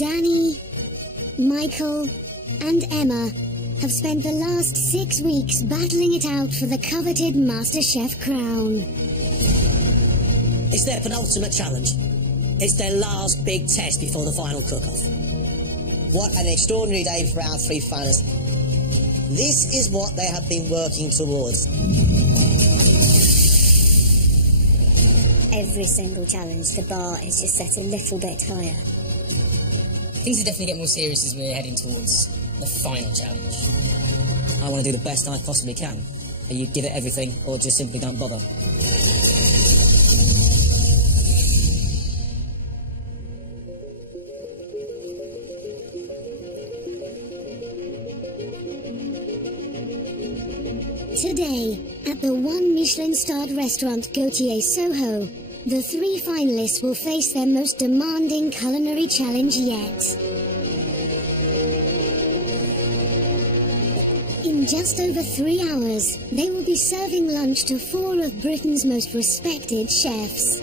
Danny, Michael, and Emma have spent the last 6 weeks battling it out for the coveted MasterChef crown. It's their penultimate challenge. It's their last big test before the final cook-off. What an extraordinary day for our three finalists. This is what they have been working towards. Every single challenge, the bar is just set a little bit higher. Things will definitely get more serious as we're heading towards the final challenge. I want to do the best I possibly can. And you give it everything or just simply don't bother. Today, at the one Michelin-starred restaurant Gautier Soho, the three finalists will face their most demanding culinary challenge yet. In just over 3 hours, they will be serving lunch to 4 of Britain's most respected chefs.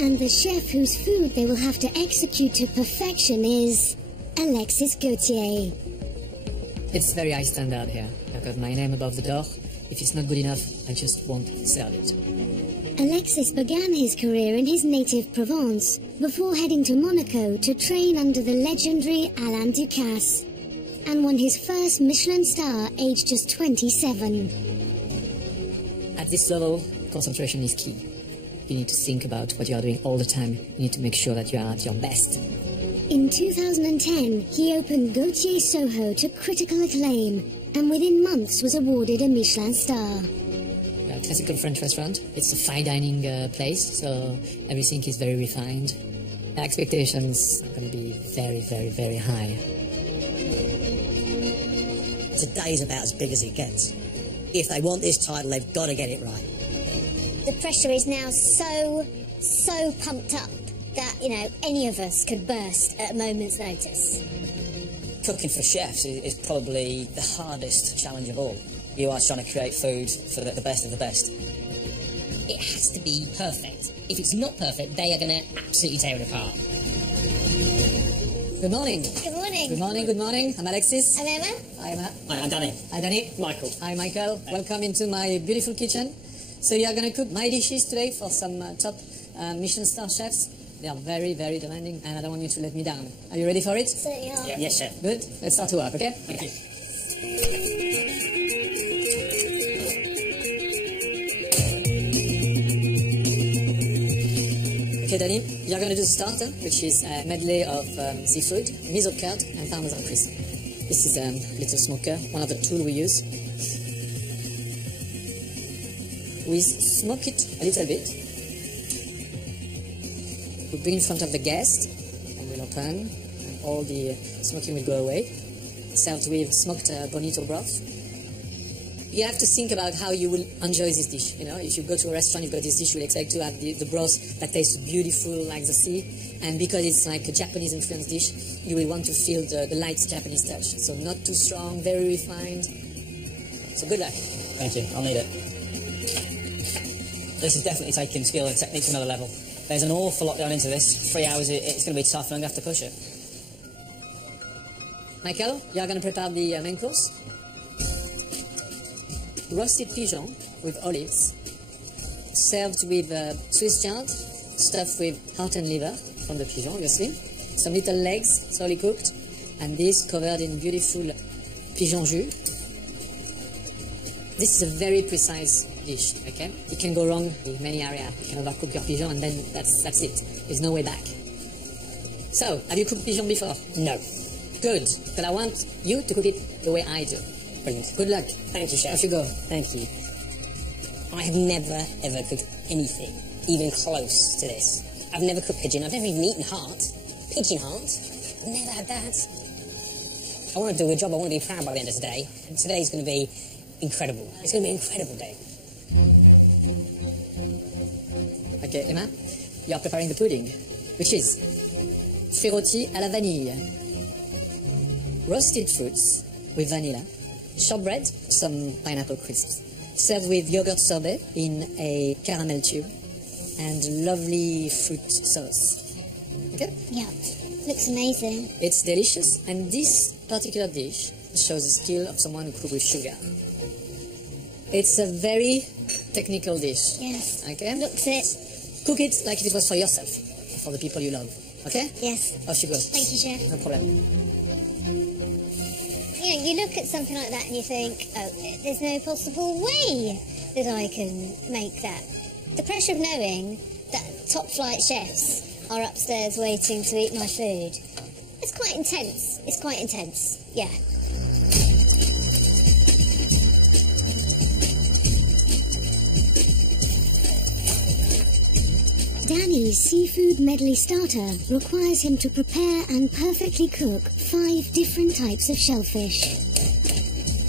And the chef whose food they will have to execute to perfection is Alexis Gautier. It's very high standard here. I've got my name above the door. If it's not good enough, I just won't serve it. Alexis began his career in his native Provence before heading to Monaco to train under the legendary Alain Ducasse, and won his first Michelin star aged just 27. At this level, concentration is key. You need to think about what you are doing all the time. You need to make sure that you are at your best. In 2010, he opened Gautier Soho to critical acclaim, and within months was awarded a Michelin star. A classical French restaurant. It's a fine dining place, so everything is very refined. Expectations are going to be very, very, very high. Today's about as big as it gets. If they want this title, they've got to get it right. The pressure is now so pumped up that, you know, any of us could burst at a moment's notice. Cooking for chefs is probably the hardest challenge of all. You are trying to create food for the best of the best. It has to be perfect. If it's not perfect, they are going to absolutely tear it apart. Good morning. Good morning. Good morning, good morning. I'm Alexis. I'm Emma. Hi, Emma. Hi, I'm Danny. Hi, Danny. Michael. Hi, Michael. Welcome into my beautiful kitchen. So you are going to cook my dishes today for some top Michelin star chefs. They are very, very demanding, and I don't want you to let me down. Are you ready for it? Certainly are. Yeah. Yes, chef. Good. Let's start to work, okay? Thank you. Okay, Danny, you're going to do the starter, which is a medley of seafood, miso curd, and parmesan crisp. This is a little smoker, one of the tools we use. We smoke it a little bit. We bring in front of the guest, and we'll open, and all the smoking will go away. Served with smoked bonito broth. You have to think about how you will enjoy this dish. You know, if you go to a restaurant, you've got this dish, you will expect to have the broth that tastes beautiful like the sea. And because it's like a Japanese influenced dish, you will want to feel the light Japanese touch. So not too strong, very refined. So good luck. Thank you. I'll need it. This is definitely taking skill and technique to another level. There's an awful lot going into this. 3 hours, it's going to be tough, and I'm going to have to push it. Michael, you're going to prepare the main course. Roasted pigeon with olives, served with Swiss chard, stuffed with heart and liver from the pigeon, obviously. Some little legs, slowly cooked, and this covered in beautiful pigeon jus. This is a very precise dish, okay? It can go wrong in many areas. You can overcook your pigeon, and then that's it. There's no way back. So, have you cooked pigeon before? No. Good, but I want you to cook it the way I do. Brilliant. Good luck. Thank you, chef. Off you go. Thank you. I have never, ever cooked anything even close to this. I've never cooked pigeon. I've never even eaten heart. Pigeon heart. Never had that. I want to do a good job. I want to be proud by the end of the day. And today's going to be incredible. It's going to be an incredible day. Okay, Emma, you are preparing the pudding, which is rôti à la vanille, roasted fruits with vanilla, shortbread, some pineapple crisps, served with yogurt sorbet in a caramel tube, and lovely fruit sauce. Okay? Yeah. Looks amazing. It's delicious, and this particular dish shows the skill of someone who cooks with sugar. It's a very technical dish. Yes. Okay? Looks it. Cook it like if it was for yourself, for the people you love. Okay? Yes. Off you go. Thank you, Chef. No problem. You know, you look at something like that and you think, oh, there's no possible way that I can make that. The pressure of knowing that top flight chefs are upstairs waiting to eat my food. It's quite intense. It's quite intense. Yeah. Danny's seafood medley starter requires him to prepare and perfectly cook 5 different types of shellfish.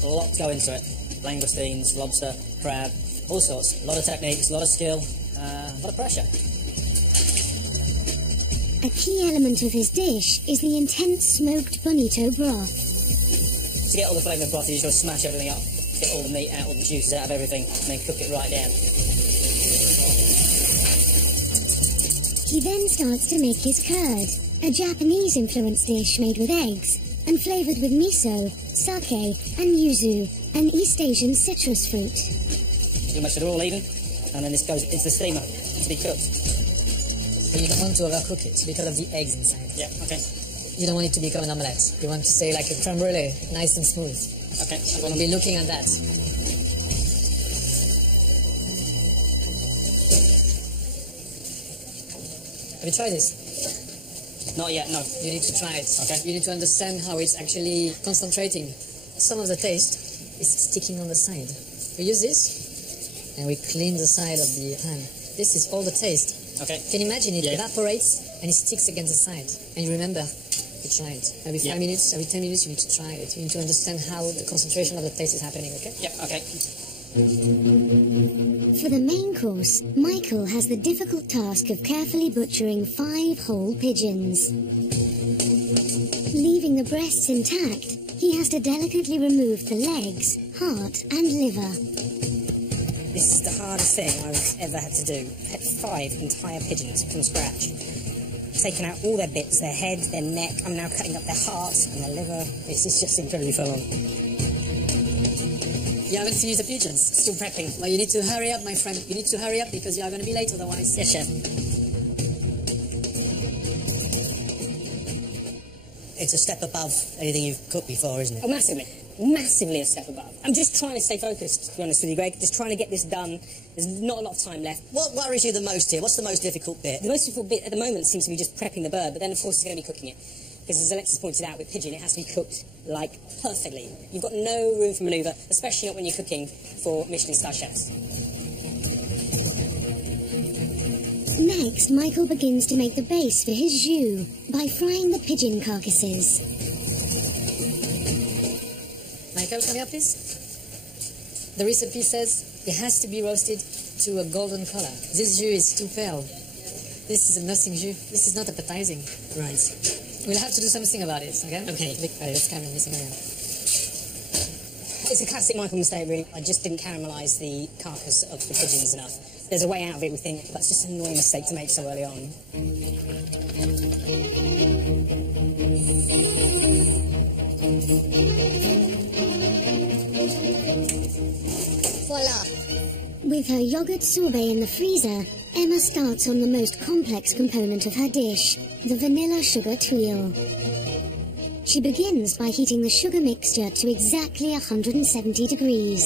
A lot to go into it. Langoustines, lobster, crab, all sorts. A lot of techniques, a lot of skill, a lot of pressure. A key element of his dish is the intense smoked bonito broth. To get all the flavour of broth, you just got to smash everything up, get all the meat out, all the juices out of everything, and then cook it right down. He then starts to make his curd, a Japanese-influenced dish made with eggs and flavoured with miso, sake and yuzu, an East Asian citrus fruit. You make sure they're all even, and then this goes into the steamer to be cooked. But you don't want to overcook it because of the eggs inside. Yeah, okay. You don't want it to become an omelette. You want to stay like a creme brulee, nice and smooth. Okay. You want to be looking at that. Have you tried this? Not yet, no. You need to try it. Okay. You need to understand how it's actually concentrating. Some of the taste is sticking on the side. We use this, and we clean the side of the pan. This is all the taste. Okay. Can you imagine it Yeah. evaporates and it sticks against the side? And you remember, you try it. Every 5 minutes, every 10 minutes, you need to try it. You need to understand how the concentration of the taste is happening, okay? Yeah, okay. For the main course, Michael has the difficult task of carefully butchering 5 whole pigeons. Leaving the breasts intact, he has to delicately remove the legs, heart and liver. This is the hardest thing I've ever had to do. I had 5 entire pigeons from scratch. Taken out all their bits, their head, their neck. I'm now cutting up their heart and their liver. This is just incredibly full on. You haven't finished the pigeons. Still prepping. Well, you need to hurry up, my friend. You need to hurry up because you are going to be late otherwise. Yes, chef. It's a step above anything you've cooked before, isn't it? Oh, massively. Massively a step above. I'm just trying to stay focused, to be honest with you, Greg. Just trying to get this done. There's not a lot of time left. What worries you the most here? What's the most difficult bit? The most difficult bit at the moment seems to be just prepping the bird, but then, of course, it's going to be cooking it. Because as Alexis pointed out, with pigeon, it has to be cooked, like, perfectly. You've got no room for manoeuvre, especially not when you're cooking for Michelin-star chefs. Next, Michael begins to make the base for his jus by frying the pigeon carcasses. Michael, come here, please. The recipe says it has to be roasted to a golden color. This jus is too pale. This is a nothing jus. This is not appetizing. Right. We'll have to do something about it, okay? Okay. Let's come in this area. It's a classic Michael mistake, really. I just didn't caramelise the carcass of the pigeons enough. There's a way out of it, we think, but that's just an annoying mistake to make so early on. Voila. With her yogurt sorbet in the freezer, Emma starts on the most complex component of her dish, the vanilla sugar tuile. She begins by heating the sugar mixture to exactly 170 degrees.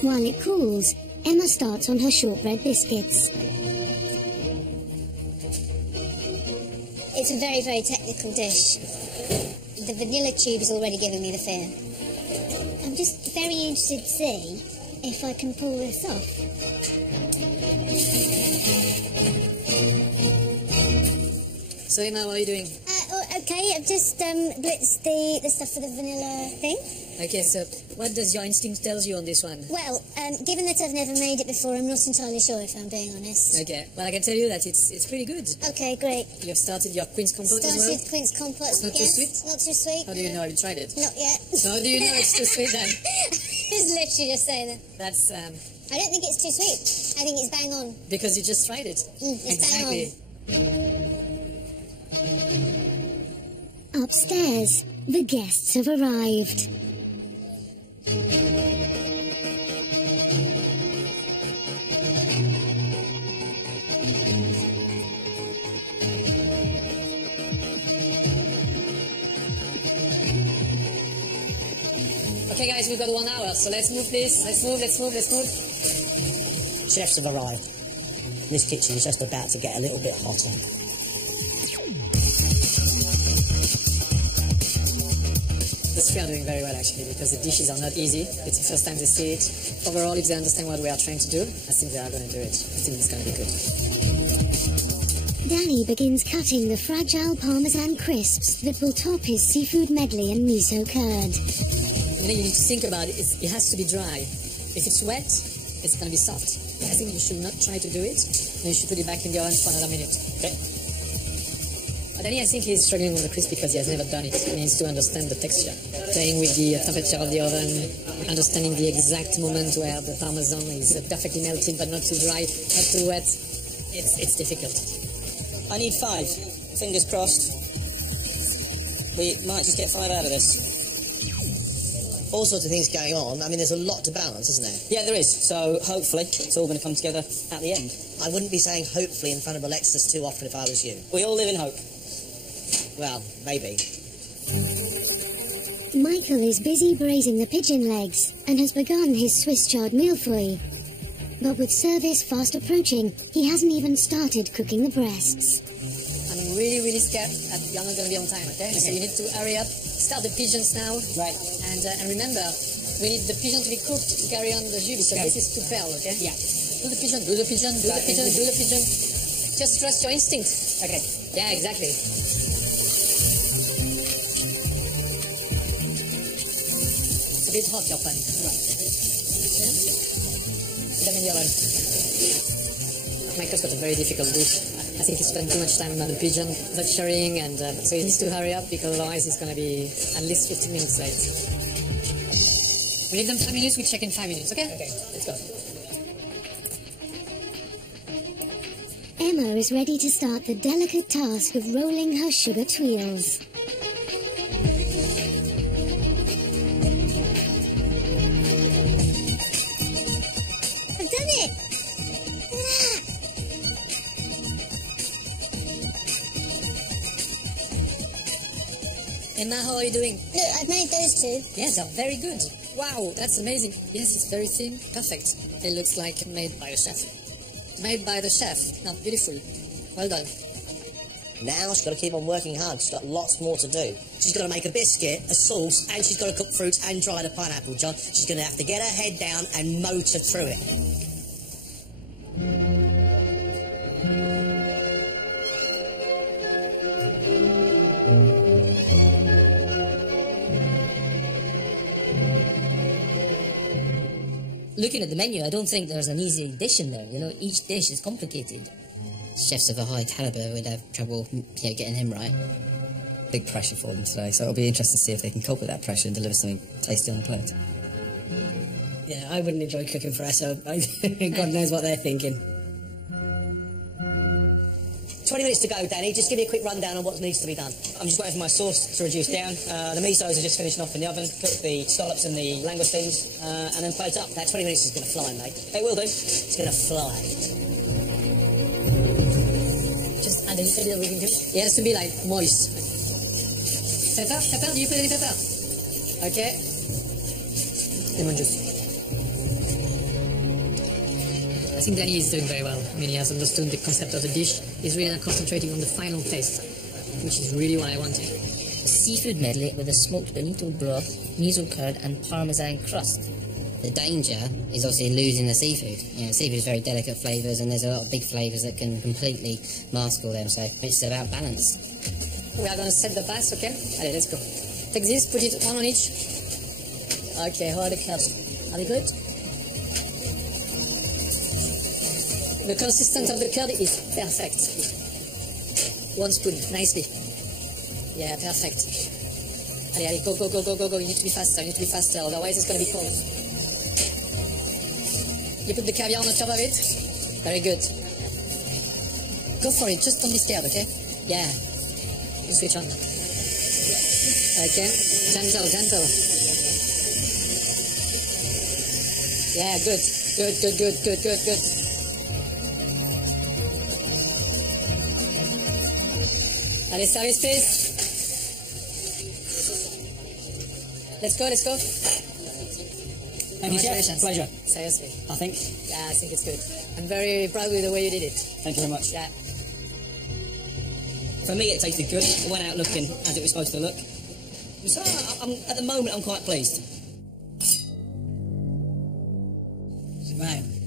While it cools, Emma starts on her shortbread biscuits. It's a very, very technical dish. The vanilla tube is already giving me the fear. I'm just very interested to see if I can pull this off. So, Emma, what are you doing? Okay, I've just blitzed the stuff for the vanilla thing. Okay, so what does your instinct tell you on this one? Well, given that I've never made it before, I'm not entirely sure if I'm being honest. Okay, well, I can tell you that it's pretty good. Okay, great. You have started your queen's compote as well? Started quince compote. It's not too yes, sweet? Not too sweet. How do you know? Have you tried it? Not yet. How do you know it's too sweet then? I was literally just saying that. That's I don't think it's too sweet. I think it's bang on. because you just tried it. It's Exactly. bang on. Upstairs, the guests have arrived. Okay guys, we've got 1 hour, so let's move this. Let's move. Chefs have arrived. This kitchen is just about to get a little bit hotter. The three are doing very well actually, because the dishes are not easy. It's the first time they see it. Overall, if they understand what we are trying to do, I think they are going to do it. I think it's going to be good. Danny begins cutting the fragile parmesan crisps that will top his seafood medley and miso curd. You know, you need to think about it. It has to be dry. If it's wet, it's going to be soft. I think you should not try to do it. And you should put it back in the oven for another minute. Okay? But Danny, I think he's struggling with the crisp because he has never done it. He needs to understand the texture. Playing with the temperature of the oven, understanding the exact moment where the parmesan is perfectly melted but not too dry, not too wet. It's difficult. I need 5. Fingers crossed. We might just get 5 out of this. All sorts of things going on. I mean, there's a lot to balance, isn't there? Yeah, there is. So hopefully it's all going to come together at the end. I wouldn't be saying hopefully in front of Alexis too often if I was you. We all live in hope. Well, maybe. Michael is busy braising the pigeon legs and has begun his Swiss chard millefeuille. But with service fast approaching, he hasn't even started cooking the breasts. I'm really scared that you're not going to be on time, okay? So you need to hurry up, start the pigeons now. Right. And remember, we need the pigeon to be cooked to carry on the jus, because this is to peel, okay? Yeah. Do the pigeon. Just trust your instinct. Okay. Yeah, exactly. It's a bit hot, your pan. Right. Put them in the oven. Michael's got a very difficult dish. I think he spent too much time on the pigeon butchering, and so he needs to hurry up, because otherwise he's going to be at least 15 minutes late. We leave them 5 minutes, we check in 5 minutes, okay? Okay, let's go. Emma is ready to start the delicate task of rolling her sugar tuiles. I've done it! Emma, how are you doing? Look, I've made those 2. Yes, they're very good. Wow, that's amazing. Yes, it's very thin. Perfect. It looks like made by a chef. Made by the chef. Now, beautiful. Well done. Now she's got to keep on working hard. She's got lots more to do. She's got to make a biscuit, a sauce, and she's got to cook fruit and dry the pineapple, John. She's going to have to get her head down and motor through it. Looking at the menu, I don't think there's an easy dish in there. You know, each dish is complicated. Chefs of a high calibre would have trouble, getting him right. Big pressure for them today, so it'll be interesting to see if they can cope with that pressure and deliver something tasty on the plate. Yeah, I wouldn't enjoy cooking for us, so God knows what they're thinking. 20 minutes to go, Danny. Just give me a quick rundown on what needs to be done. I'm just waiting for my sauce to reduce down. The misos are just finishing off in the oven. Cook the scallops and the langoustines, and then plate up. That 20 minutes is going to fly, mate. It will do. It's going to fly. Just add a little bit of whipping cream. It has to be like moist. Pepper? Do you put any pepper? Okay. Lemon juice. I think Danny is doing very well. I mean, he has understood the concept of the dish. He's really concentrating on the final taste, which is really what I wanted. A seafood medley with a smoked bonito broth, miso curd and parmesan crust. The danger is obviously losing the seafood. You know, seafood is very delicate flavours, and there's a lot of big flavours that can completely mask all them, so it's about balance. We are going to set the bass, okay? Allez, let's go. Take this, put it one on each. Okay, how are the curds? Are they good? The consistency of the curd is perfect. 1 spoon, nicely. Yeah, perfect. Allez, go. You need to be faster, otherwise it's going to be cold. You put the caviar on the top of it. Very good. Go for it. Just don't be scared, okay? Yeah. Switch on. Okay. Gentle, gentle. Yeah, good. Good, good, good, good, good, good. Allez, service, please. Let's go, let's go. Thank you, Chef. Congratulations. Pleasure. Seriously. I think. Yeah, I think it's good. I'm very proud with the way you did it. Thank you very much. Yeah. For me, it tasted good. It went out looking as it was supposed to look. So, at the moment, I'm quite pleased.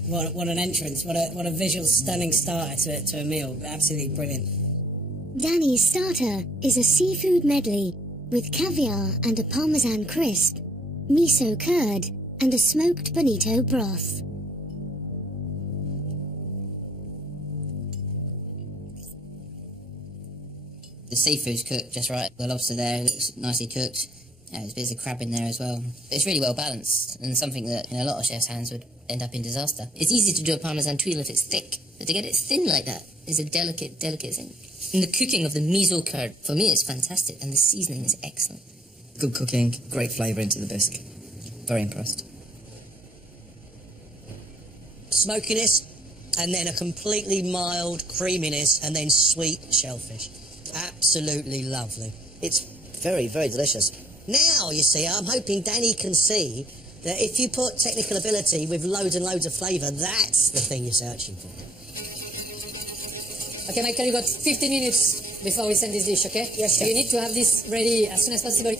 Wow, what an entrance, what a visual stunning starter to a meal. Absolutely brilliant. Danny's starter is a seafood medley with caviar and a parmesan crisp, miso curd and a smoked bonito broth. The seafood's cooked just right. The lobster there looks nicely cooked. Yeah, there's bits of crab in there as well. It's really well balanced and something that in a lot of chefs' hands would end up in disaster. It's easy to do a parmesan tuile if it's thick, but to get it thin like that is a delicate thing. And the cooking of the miso curd, for me, it's fantastic, and the seasoning is excellent. Good cooking, great flavour into the bisque. Very impressed. Smokiness, and then a completely mild creaminess, and then sweet shellfish. Absolutely lovely. It's very, very delicious. Now, you see, I'm hoping Danny can see that if you put technical ability with loads and loads of flavour, that's the thing you're searching for. Okay, Michael, you got 15 minutes before we send this dish, okay? Yes, So chef. you need to have this ready as soon as possible.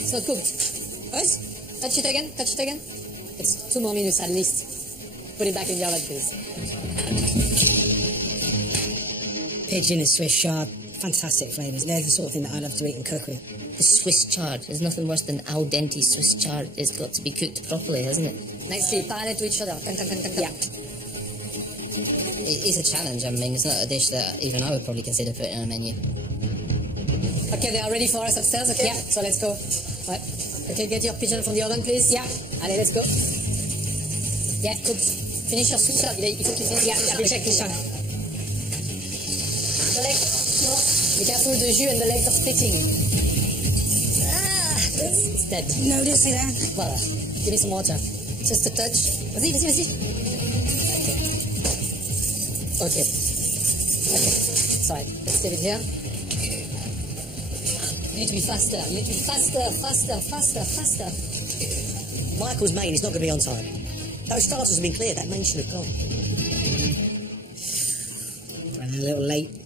It's not cooked. Guys, touch it again, touch it again. It's 2 more minutes at least. Put it back in the oven, please. Pigeon and Swiss chard, fantastic flavours. They're the sort of thing that I love to eat and cook with. The Swiss chard, there's nothing worse than al dente Swiss chard. It's got to be cooked properly, hasn't it? Nicely parallel to each other. Yeah. It is a challenge. I mean, it's not a dish that even I would probably consider putting on a menu. Okay, they are ready for us upstairs, okay? Yeah. So let's go. Right. Okay, get your pigeon from the oven, please. Yeah. Allez, let's go. Yeah, cook. Finish your soup, là. Il faut qu'il finisse. Yeah, double check this one. The leg. Be careful, the jus and the legs are splitting. Ah, it's dead. No, don't say that. Voilà. Give me some water. Just a touch. Vas-y, vas-y, vas-y. Okay. Okay. Sorry. Let's leave it here. You need to be faster. You need to be faster, faster, faster, faster. Michael's main is not going to be on time. Those starters have been cleared. That main should have gone. Running a little late.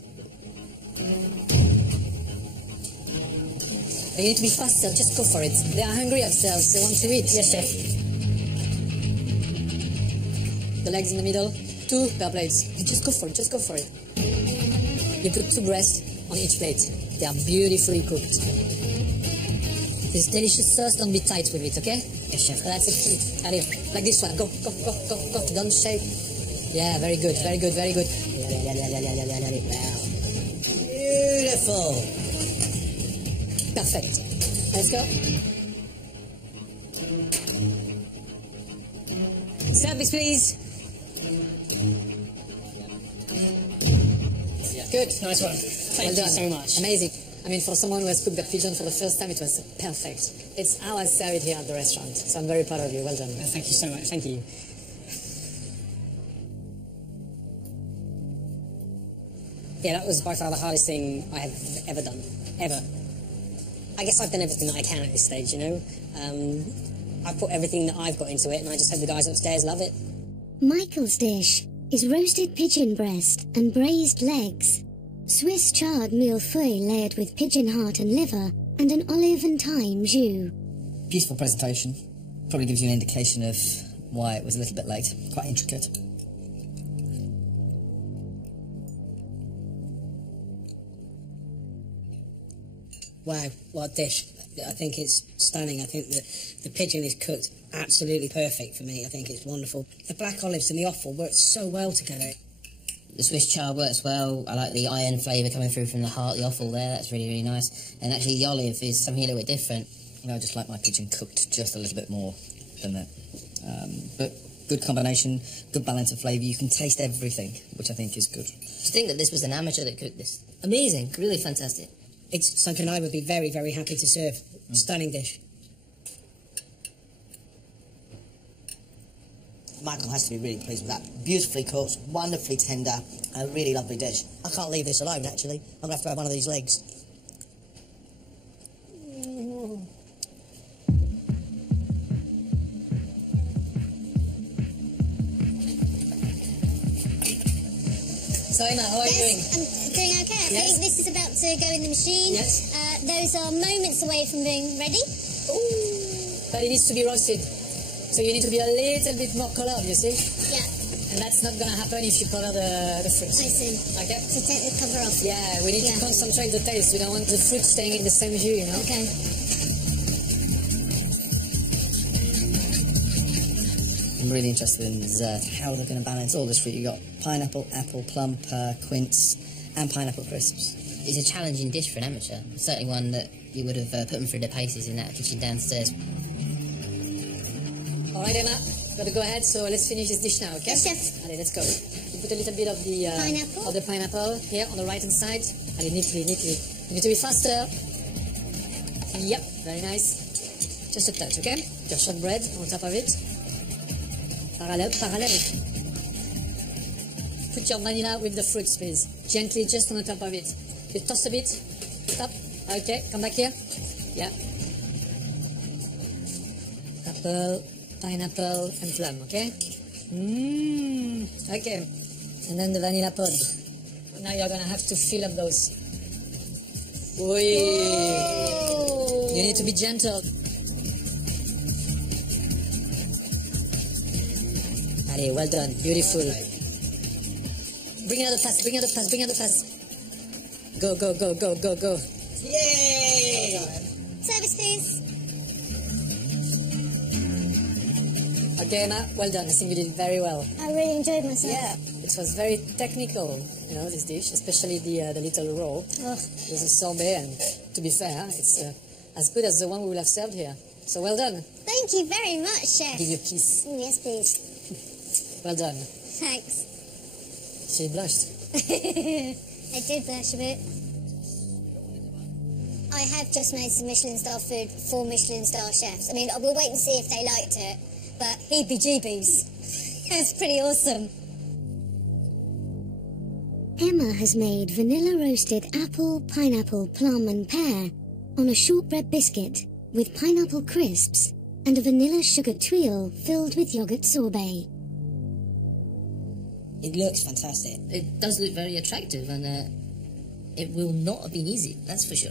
You need to be faster. Just go for it. They are hungry upstairs. They want to eat. Yes, chef. The legs in the middle. 2 per plate. Just go for it. Just go for it. You put 2 breasts on each plate. They are beautifully cooked. This delicious sauce, don't be tight with it, okay? Yes, chef. That's a key. Allez, like this one. Go, go, go, go, go. Don't shake. Yeah, very good, very good, very good. Wow. Beautiful. Perfect. Let's go. Service, please. Good. Nice one. Thank Well you done. so much. Amazing. I mean, for someone who has cooked that pigeon for the first time, it was perfect. It's how I serve it here at the restaurant. So I'm very proud of you. Well done. Thank you so much. Thank you. Yeah, that was by far the hardest thing I have ever done. Ever. I guess I've done everything that I can at this stage, you know. I've put everything that I've got into it, and I just hope the guys upstairs love it. Michael's dish is roasted pigeon breast and braised legs, Swiss chard millefeuille layered with pigeon heart and liver, and an olive and thyme jus. Beautiful presentation. Probably gives you an indication of why it was a little bit late. Quite intricate. Wow, what a dish. I think it's stunning. I think that the pigeon is cooked absolutely perfect for me. I think it's wonderful. The black olives and the offal work so well together. The Swiss chard works well. I like the iron flavour coming through from the heart, the offal there. That's really, really nice. And actually the olive is something a little bit different. You know, I just like my pigeon cooked just a little bit more than that. But good combination, good balance of flavour. You can taste everything, which I think is good. To think that this was an amateur that cooked this. Amazing, really fantastic. It's something I would be very, very happy to serve. Stunning dish. Michael has to be really pleased with that. Beautifully cooked, wonderfully tender, a really lovely dish. I can't leave this alone, actually. I'm going to have to have one of these legs. So Emma, how are you doing? I'm doing okay. I Yes. think this is about to go in the machine. Yes. Those are moments away from being ready. But it needs to be roasted. So you need to be a little bit more coloured, you see? Yeah, And that's not going to happen if you cover the fruit. I see. Okay? So take the cover off. Yeah, we need to Yeah. concentrate the taste. We don't want the fruit staying in the same hue, you know? Okay. I'm really interested in dessert, how they're going to balance all this fruit. You've got pineapple, apple, plum, pear, quince, and pineapple crisps. It's a challenging dish for an amateur. Certainly one that you would have put them through the paces in that kitchen downstairs. All right, Emma, got to go ahead. So let's finish this dish now, okay? Yes, chef. Allez, let's go. You put a little bit of the Pineapple. here on the right-hand side. Allez, neatly. You need to be faster. Yep, very nice. Just a touch, okay? Your shortbread on top of it. Parallel. Put your vanilla with the fruits, please. Gently, just on the top of it. You toss a bit. Stop. Okay, come back here. Yeah. Apple, pineapple, and plum, okay? Okay. And then the vanilla pod. Now you're gonna have to fill up those. Oi. You need to be gentle. Allez, well done. Beautiful. Bring another flask. Go. Yay! Service, please. Okay, Emma, well done. I think you did very well. I really enjoyed myself. Yeah, it was very technical, you know, this dish, especially the little roll with the sorbet. And to be fair, it's as good as the one we will have served here. So well done. Thank you very much, chef. Give you a kiss. Yes, please. Well done. Thanks. She blushed. I did blush a bit. I have just made some Michelin star food for Michelin star chefs. I mean, we'll wait and see if they liked it, but heebie-jeebies. It's pretty awesome. Emma has made vanilla roasted apple, pineapple, plum and pear on a shortbread biscuit with pineapple crisps and a vanilla sugar tuile filled with yogurt sorbet. It looks fantastic. It does look very attractive, and it will not have been easy, that's for sure.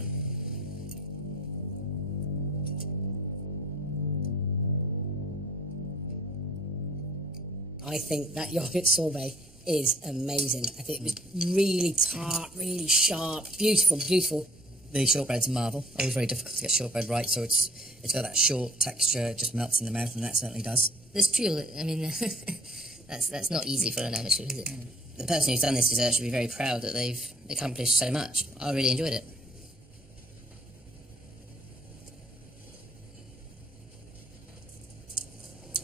I think that yogurt sorbet is amazing. I think it was really tart, really sharp, beautiful. The shortbread's a marvel. Always very difficult to get shortbread right, so it's got that short texture, it just melts in the mouth, and that certainly does. This trio, I mean, that's not easy for an amateur, is it? The person who's done this is actually very proud that they've accomplished so much. I really enjoyed it.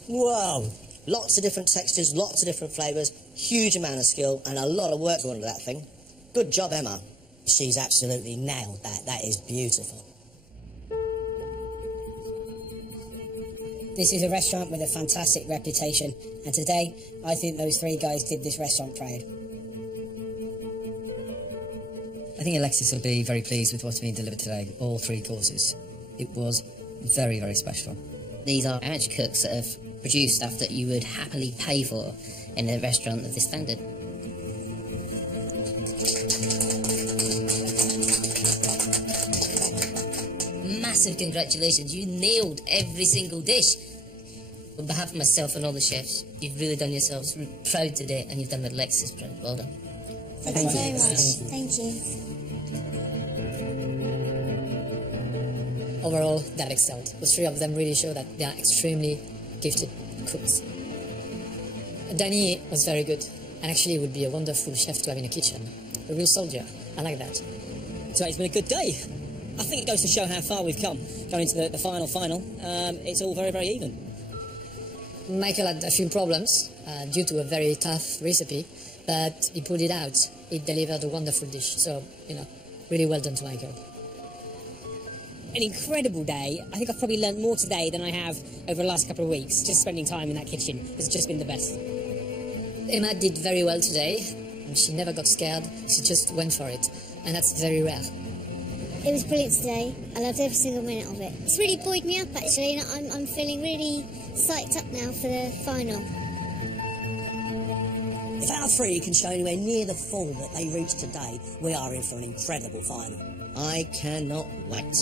Whoa! Lots of different textures, lots of different flavours, huge amount of skill, and a lot of work going into that thing. Good job, Emma. She's absolutely nailed that. That is beautiful. This is a restaurant with a fantastic reputation, and today I think those three guys did this restaurant proud. I think Alexis will be very pleased with what's been delivered today, all three courses. It was very, very special. These are amateur cooks that have produced stuff that you would happily pay for in a restaurant of this standard. Massive congratulations, you nailed every single dish. On behalf of myself and all the chefs, you've really done yourselves proud today, and you've done Alexis proud. Well done. Thank you very much. Thank you. Overall, that excelled. The three of them really show that they are extremely gifted cooks. Danny was very good, and actually would be a wonderful chef to have in a kitchen. A real soldier. I like that. So it's been a good day. I think it goes to show how far we've come going into the final. It's all very, very even. Michael had a few problems due to a very tough recipe, but he pulled it out. He delivered a wonderful dish. So, you know, really well done to Michael. An incredible day. I think I've probably learnt more today than I have over the last couple of weeks. Just spending time in that kitchen has just been the best. Emma did very well today. She never got scared. She just went for it. And that's very rare. It was brilliant today. I loved every single minute of it. It's really buoyed me up, actually, and I'm feeling really psyched up now for the final. If our three can show anywhere near the form that they reached today, we are in for an incredible final. I cannot wait.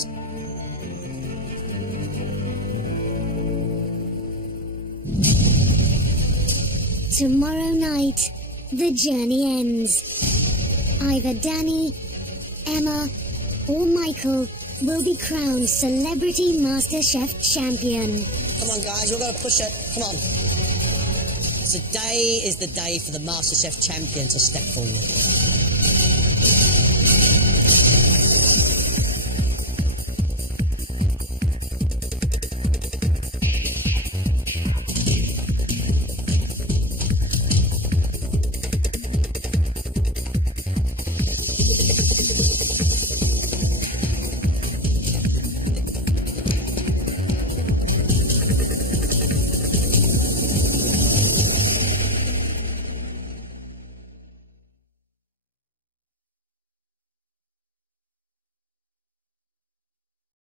Tomorrow night, the journey ends. Either Danny, Emma, or Michael will be crowned Celebrity MasterChef Champion. Come on, guys, we're going to push it. Come on. Today is the day for the MasterChef champion to step forward.